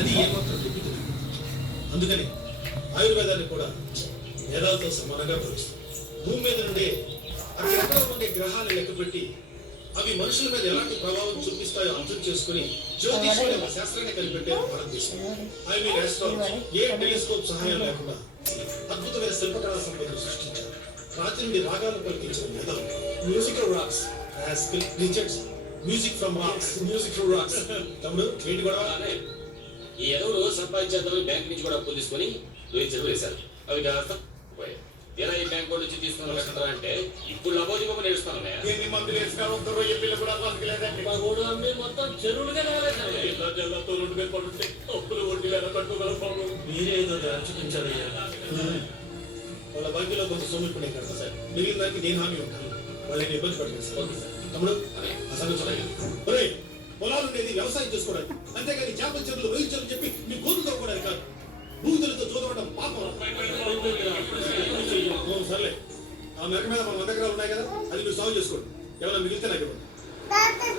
అది ఏమాత్రం దెబ్బతింది. అందుకని ఆయుర్వేదాన్ని కూడా వేదాలతో సమానంగా భావిస్తాం. భూమి మీద నుండే అక్కడెక్కడ ఉండే గ్రహాలు లెక్కపెట్టి అవి మనుషుల మీద ఎలాంటి ప్రభావం చూపిస్తాయో అర్థం చేసుకుని జ్యోతిష్యం అనే శాస్త్రాన్ని కనిపెట్టారు భారతదేశం. I mean astrology. A telescope సహాయం లేకుండా అద్భుతమైన శిల్పకళా సంపదను సృష్టించారు. రాత్రి నుండి రాగాలు పలికించిన వేదం. Musical rocks rejects music from rocks. Music from rocks. తమ్ముడు ఏంటి కూడా ఈ ఎదవలు సంపాదించేద్దామని బ్యాంక్ నుంచి కూడా అప్పులు తీసుకొని చెరువు వేశారు. అవి కాస్త పోయాయి. ఎలా ఈ బ్యాంక్ నుంచి తీసుకున్న కట్టరా అంటే ఇప్పుడు లబోదిగో నేర్చుకున్నాను. మొత్తం చెరువులుగా ప్రజలతో 2,000 పడుంటే అప్పులు వడ్డీ ఎలా కట్టుకోగలరు? మీరేదో చూపించారయ్యా. వాళ్ళ బాకీలో కొంచెం సొమ్ము ఇప్పుడు నేను కడతా సార్. మిగిలిన దానికి నేను హామీ ఉంటాను. వాళ్ళని ఇబ్బంది పడలేదు సార్. Okay sir. తమ్ముడు అసలు పొలాలు ఉండేది వ్యవసాయం చేసుకోవడానికి, అంతేగాని చేపల చెరువులు రొయ్యి చెరువులు చెప్పి మీ గోధులు తోడుకోవడానికి కాదు. భూమితులతో చూడవడం పాపం. సర్లే, ఆ మెక్క మీద మన 100 ఎకరాలు ఉన్నాయి కదా, అది నువ్వు సాగు చేసుకోండి. ఏమైనా మిగిలితే నాకు ఇవ్వండి.